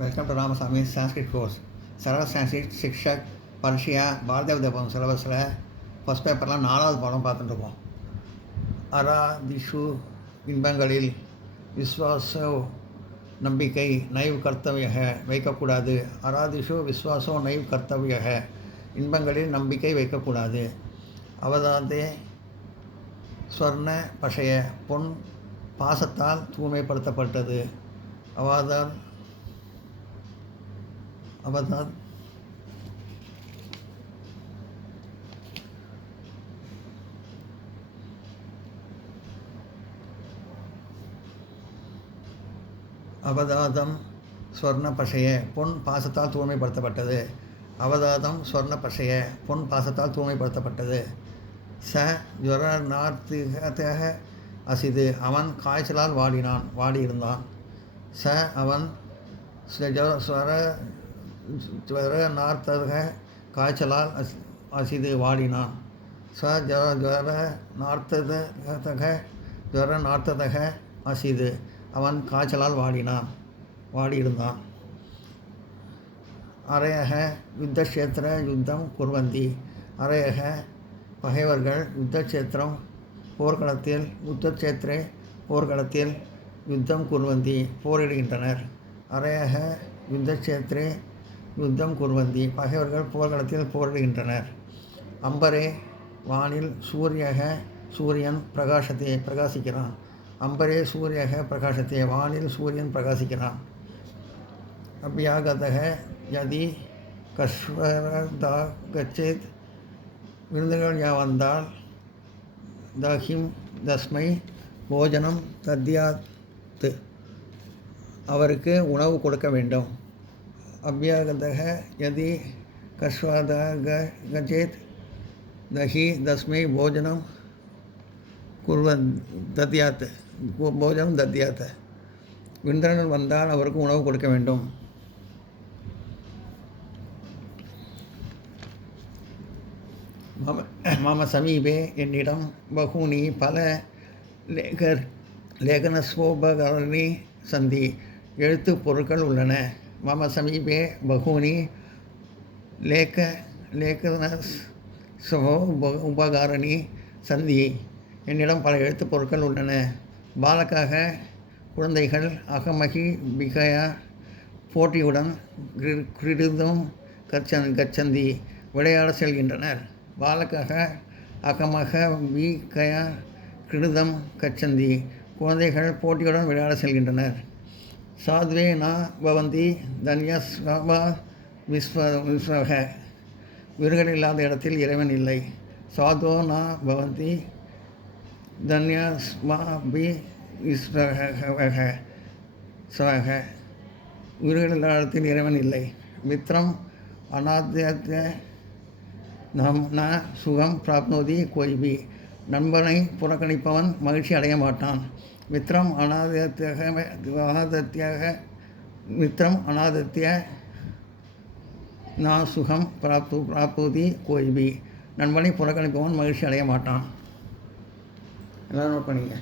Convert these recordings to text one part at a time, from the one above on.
Welcome to Ramaswamy Sanskrit course सरल संस्कृत शिक्षक பரிஷியா பாரதிய வித்யாபவன் சிலபஸில் ஃபஸ்ட் பேப்பர்லாம் 4வது பாடம் பார்த்துட்டு இருக்கோம். அராதிஷு இன்பங்களில் விஸ்வாசோ நம்பிக்கை நைவ் கர்த்தவியக வைக்கக்கூடாது. அராதிஷு விஸ்வாசோ நைவ் கர்த்தவியக இன்பங்களில் நம்பிக்கை வைக்கக்கூடாது. அவதாதே ஸ்வர்ண பஷய பொன் பாசத்தால் தூய்மைப்படுத்தப்பட்டது. அவதாத் அவதாதம் ஸ்வர்ண பஷய பொன் பாசத்தால் தூய்மைப்படுத்தப்பட்டது. அவதாதம் ஸ்வர்ண பஷய பொன் பாசத்தால் தூய்மைப்படுத்தப்பட்டது. ச ஜுவரநார்த்திக அசிது அவன் காய்ச்சலால் வாடியிருந்தான். ச அவன் ஜுவரநார்த்தக காய்ச்சலால் அசிது வாடினான். ச ஜுவரநார்த்தக அசிது அவன் காய்ச்சலால் வாடியிருந்தான். அரயக யுத்தக்ஷேத்திர யுத்தம் குர்வந்தி அரயக பகைவர்கள் யுத்தக்ஷேத்திரம் போர்க்களத்தில் யுத்தம் குர்வந்தி போரிடுகின்றனர். அரயக யுத்தக்ஷேத்திரே யுத்தம் குர்வந்தி பகைவர்கள் போர்க்களத்தில் போரிடுகின்றனர். அம்பரே வானில் சூரியன் பிரகாசிக்கிறான். அம்பரே சூரியக பிரகாசத்தே வானில் சூரியன் பிரகாசிக்கிறான். அபியாகதக யதி கஸ்வரதா கச்சேத் விருந்துகள் வந்தால் தஹிம் தஸ்மை போஜனம் தத்யாத் அவருக்கு உணவு கொடுக்க வேண்டும். அபியாகதக யதி கஸ்வதா கச்சேத் தஹி தஸ்மை போஜனம் தத்யாத் போஜனம் தத்யாத் விருந்தினர்கள் வந்தால் அவருக்கு உணவு கொடுக்க வேண்டும். மம சமீபே என்னிடம் பகூனி பல லேகனஸ்வோபகரணி சந்தி எழுத்து பொருட்கள் உள்ளன. மம சமீபே பகூனி லேகனஸ்வோ உபகாரணி சந்தி என்னிடம் பல எழுத்து பொருட்கள் உள்ளன. பாலக்காக குழந்தைகள் அகமகி பிகயா போட்டியுடன் கிருதம் கச்சந்தி விளையாட செல்கின்றனர். பாலக்காக அகமக பிகயா கிருதம் கச்சந்தி குழந்தைகள் போட்டியுடன் விளையாட செல்கின்றனர். சாத்வே நா பவந்தி தன்யஸ்வா விஸ்வக வீடுகள் இல்லாத இடத்தில் இறைவன் இல்லை. சாத்வோ நா பவந்தி தன்யஸ்மாபி விஸ்வக ஸ்வக வீடுகள் இல்லாத இடத்தில் இறைவன் இல்லை. மித்ரம் அநாத்ய ந சுகம் பிராப்னோதி கோய்பி நண்பனை புறக்கணிப்பவன் மகிழ்ச்சி அடைய மாட்டான். மித்ரம் அநாதத்திய நா சுகம் பிராப்னோதி கோய்பி நண்பனை புறக்கணிப்பவன் மகிழ்ச்சி அடைய மாட்டான். எல்லோரும் நோட் பண்ணிங்க.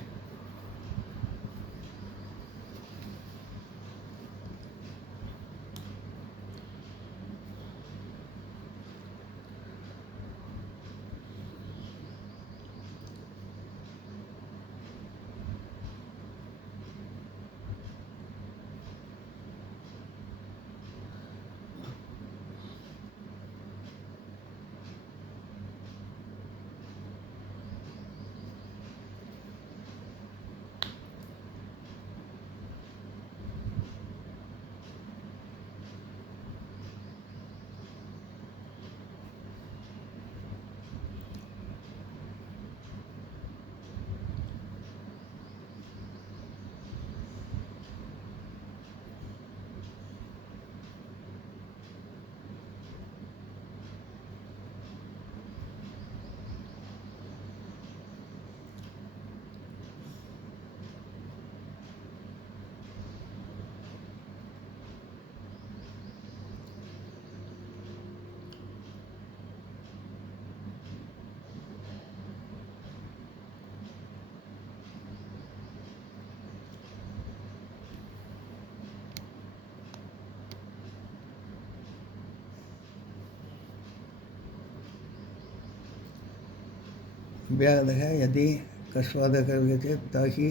व्याधः यदि कस्वादः चेत् तर्हि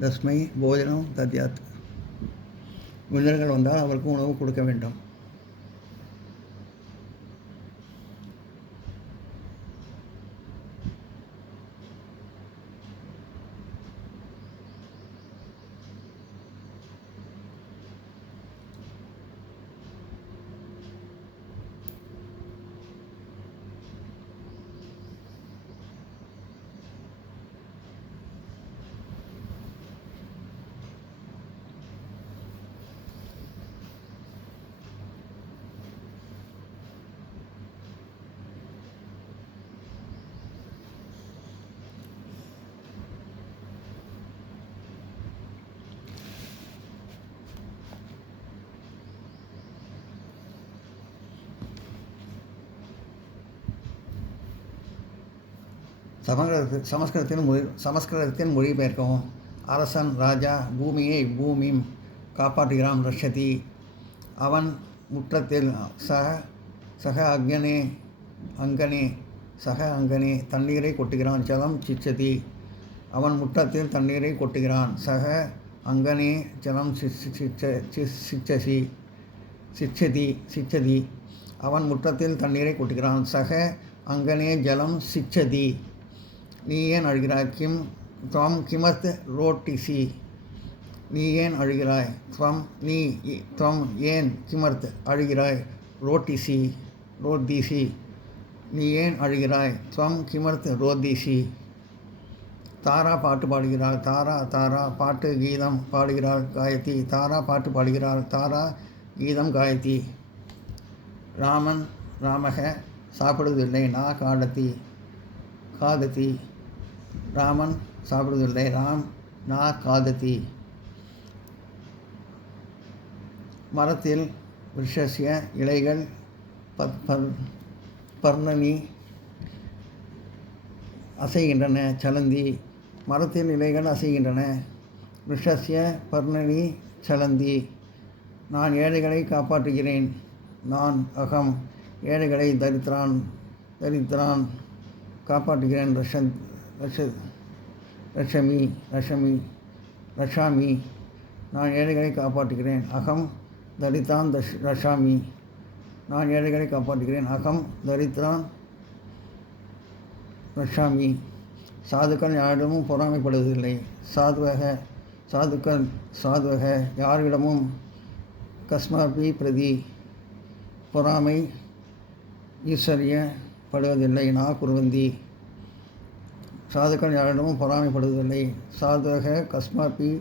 तस्मै भोजनं दद्यात्. விருந்தினர்கள் வந்தால் அவருக்கு உணவு கொடுக்க வேண்டும். சமஸ்கிருதத்தின் மொழிபெயர்க்கவும். அரசன் ராஜா பூமியை பூமியும் காப்பாற்றுகிறான் ரஷதி. அவன் முற்றத்தில் சக அங்கனே தண்ணீரை கொட்டுகிறான். ஜலம் சிச்சதி. அவன் முற்றத்தில் தண்ணீரை கொட்டுகிறான். சக அங்கனே ஜலம் சிச்சதி. அவன் முற்றத்தில் தண்ணீரை கொட்டுகிறான். சக அங்கனே ஜலம் சிச்சதி. நீ ஏன் அழுகிறாய்? துவம் கிமர்த் ரோட்டிசி. நீ ஏன் அழுகிறாய்? துவம் ஏன் கிமர்த் அழுகிறாய்? ரோதிசி. நீ ஏன் அழுகிறாய்? துவம் கிமர்த் ரோதிசி. தாரா பாட்டு பாடுகிறாள். தாரா பாட்டு கீதம் பாடுகிறாள். காயத்தி. தாரா பாட்டு பாடுகிறாள். தாரா கீதம் காயத்தி. ராமக சாப்பிடுவதில்லை. காதத்தி. ராமன் சாப்பிடுவதில்லை. காதத்தி. மரத்தில் விருஷஸ்ய இலைகள் பர்ணனி அசைகின்றன. சலந்தி. மரத்தில் இலைகள் அசைகின்றன. விருஷஸ்ய பர்ணனி சலந்தி. நான் ஏழைகளை காப்பாற்றுகிறேன். அகம் ஏழைகளை தரித்திரான் காப்பாற்றுகிறேன். ரஷாமி. நான் ஏழைகளை காப்பாற்றுகிறேன். அகம் தரித்ரான் ரஷாமி. நான் ஏழைகளை காப்பாற்றுகிறேன். அகம் தரித்ரான் ரஷாமி. சாதுக்கள் யாரிடமும் பொறாமைப்படுவதில்லை. சாதுவக யாரிடமும் கஸ்மாபி பிரதி பொறாமை ஈஸ்வரியப்படுவதில்லை. குர்வந்தி. சாதுக்கள் யாரிடமும் பொறாமைப்படுவதில்லை. சாதுவக கஸ்மாபி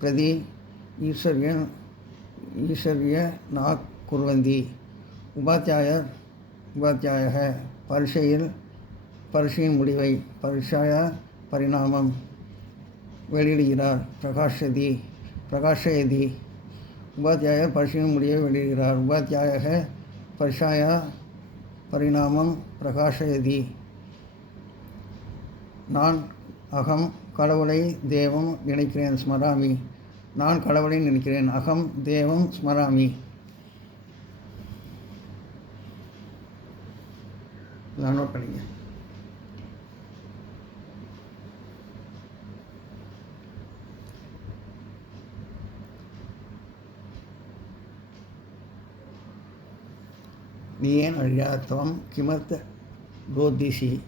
பிரதி ஈஸ்வரிய குர்வந்தி. உபாத்தியாய பரீட்சையின் முடிவை பரிணாமம் வெளியிடுகிறார். பிரகாஷயதி. உபாத்தியாயர் பரீட்சையின் முடிவை வெளியிடுகிறார். உபாத்தியாய பரீட்சாயா பரிணாமம் பிரகாஷயதி. நான் அகம் கடவுளை தேவம் நினைக்கிறேன். ஸ்மராமி. நான் கடவுளை நினைக்கிறேன். அகம் தேவம் ஸ்மராமி. நோட் பண்ணிங்க. நீ ஏன் அழியா? துவம் கிமர்த் ரோதிசி.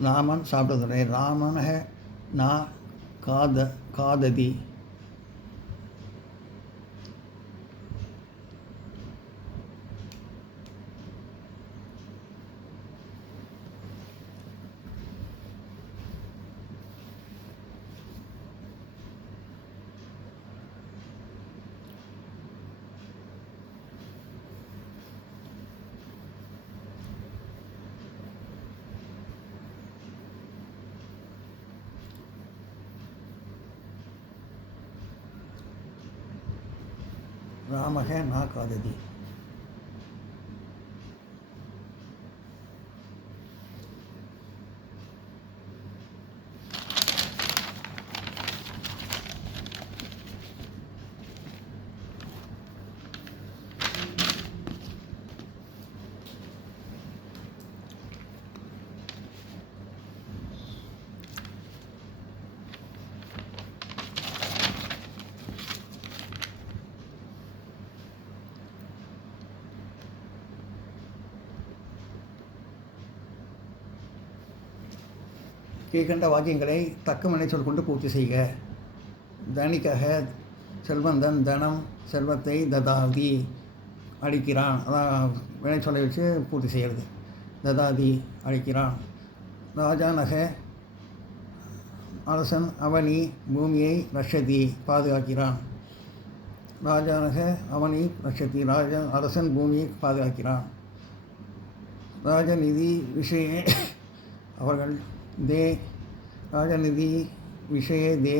ராமன் சாப்பிடுவதில்லை. ராமனக காததி. ராமக காததி. கீழ்கண்ட வாக்கியங்களை தக்க வினைச்சொல் கொண்டு பூர்த்தி செய்க. தனிக்கக செல்வந்தன் தனம் செல்வத்தை ததாதி அளிக்கிறான். அதான் வினைச்சொல்லை வச்சு பூர்த்தி செய்கிறது. ததாதி அளிக்கிறான். ராஜானக அரசன் அவனி பூமியை ரஷதி பாதுகாக்கிறான். ராஜானக அவனி ரஷதி அரசன் பூமியை பாதுகாக்கிறான். ராஜநிதி விஷய அவர்கள் தே ராஜநிதி விஷய தே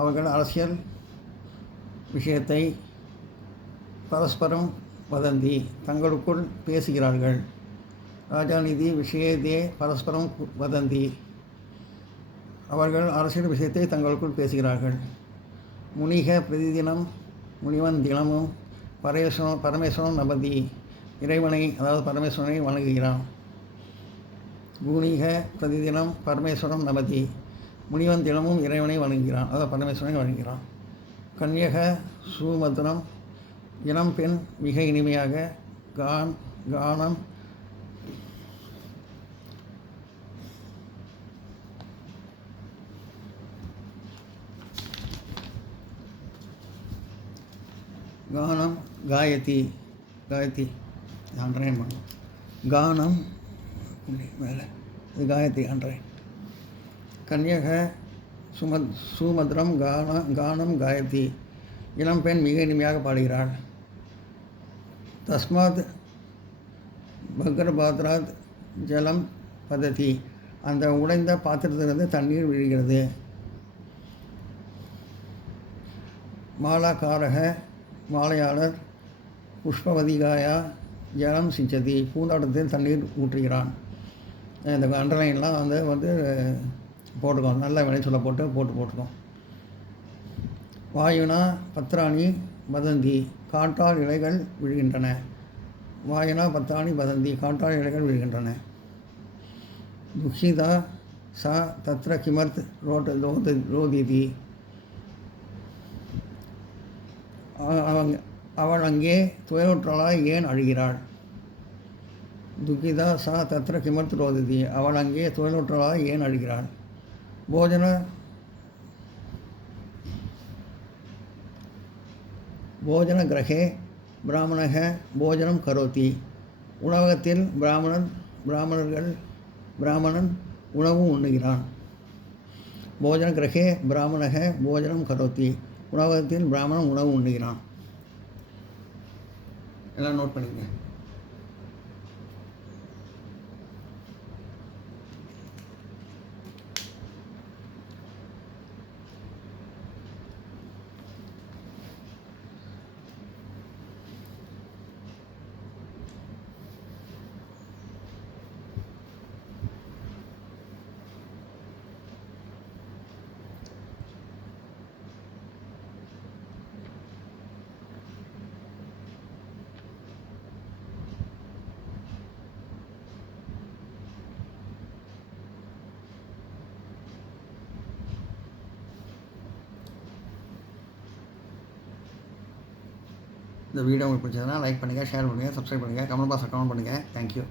அவர்கள் அரசியல் விஷயத்தை பரஸ்பரம் வதந்தி தங்களுக்குள் பேசுகிறார்கள். ராஜாநிதி விஷய தே பரஸ்பரம் வதந்தி அவர்கள் அரசியல் விஷயத்தை தங்களுக்குள் பேசுகிறார்கள். முனிக பிரதிதினம் முனிவன் தினமும் பரமேஸ்வரன் நபதி இறைவனை அதாவது பரமேஸ்வரனை வணங்குகிறான். பூனிக பிரதிதினம் பரமேஸ்வரன் நபதி முனிவன் தினமும் இறைவனை வணங்குகிறான், அதாவது பரமேஸ்வரனை வணங்குகிறான். கன்யக சுமதுரம் இளம் பெண் மிக இனிமையாக கானம் கானம் காயதி அன்றையன் பண்ணும் கானம் மேலே இது காயத்ரி அன்றையன். கன்யக சுமதுரம் கானம் காயத்ரி இளம்பெண் மிக இனிமையாக பாடுகிறாள். தஸ்மாத் பக்ரபாத்ராத் ஜலம் பததி அந்த உடைந்த பாத்திரத்திலிருந்து தண்ணீர் விழுகிறது. மாலாக்காரக மாலையாளர் புஷ்பவதிகாயா ஜலம் சிஞ்சதி பூந்தோட்டத்தில் தண்ணீர் ஊற்றுகிறான். இந்த அண்டர்லைன்லாம் வந்து போட்டுக்கோம், நல்ல விளைச்சொல்லை போட்டுக்கோம். வாயுனா பத்ராணி பதந்தி காற்றால் இலைகள் விழுகின்றன. வாயுனா பத்ராணி பதந்தி காற்றால் இலைகள் விழுகின்றன. துஷிதா சா தத்ர கிமர்த் ரோதிதி அவள் அங்கே துயருற்றாளாய் ஏன் அழுகிறாள். துக்கிதா சா தத்ர கிமர்த் ரோதிதி அவள் அங்கே துயருற்றாளாய் ஏன் அழுகிறாள். போஜன கிரகே பிராமணக போஜனம் கரோதி உணவகத்தில் பிராமணன் உணவு உண்ணுகிறான். போஜன கிரகே பிராமணக போஜனம் கரோதி உணவகத்தில் பிராமணன் உணவு உண்ணுகிறான். எல்லாம் நோட் பண்ணிக்கங்க. இந்த வீடியோ உங்களுக்கு பிடிச்சதுன்னா லைக் பண்ணுங்கள், ஷேர் பண்ணுங்கள், சப்ஸ்கிரைப் பண்ணுங்கள், கமெண்ட் பாக்ஸில் கமெண்ட் பண்ணுங்கள். தேங்க்யூ.